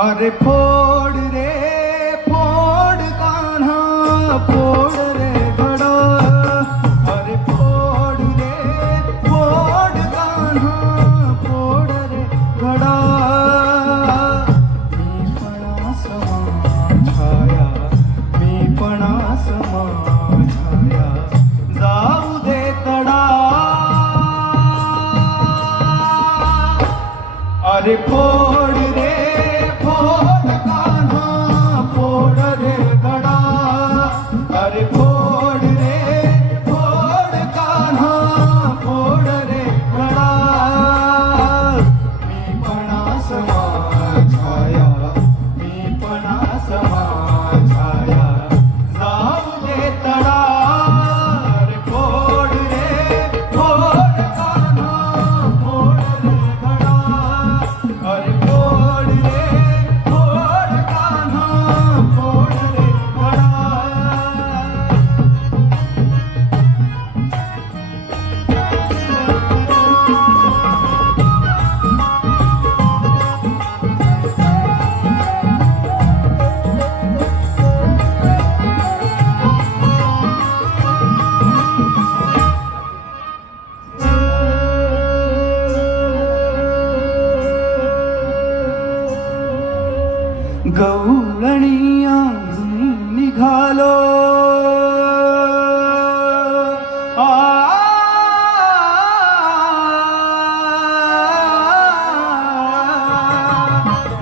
अरे फोड रे फोड कान्हा फोड रे घड़ा अरे फोड रे फोड कान्हा फोड रे घड़ा मी पणा समा छाया मी पणा समा छाया जाऊ दे तडा अरे फोड रे फोड कान्हा फोड रे घड़ा अरे फोड रे फोड कान्हा फोड रे घड़ा मी पणा समा छाया मी पणा समा छाया जाऊ दे तडा अरे फोड रे फोड कान्हा फोड रे घड़ा अरे फोड रे फोड कान्हा फोड रे घड़ा गवळणी आम्ही निघालो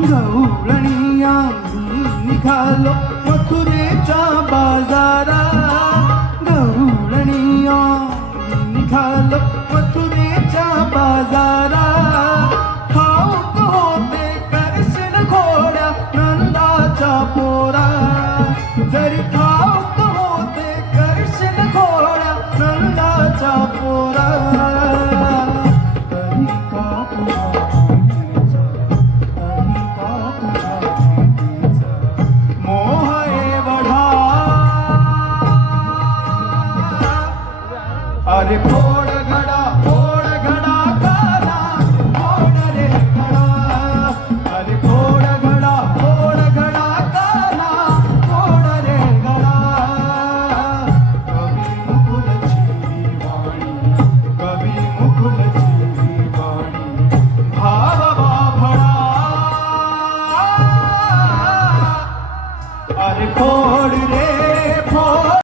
गवळणी आम्ही निघालो मथुरेच्या बाजारा गवळणी आम्ही निघालो मथुरेच्या बाजारा ठाऊक होते करशील घोड्या नंदाच्या पोरा जरी ठाऊक होते करशील घोड्या नंदाच्या पोरा तरी का तुझ्या भेटीचा तरी का तुझ्या भेटीचा मोह एवढा अरे फोड घडा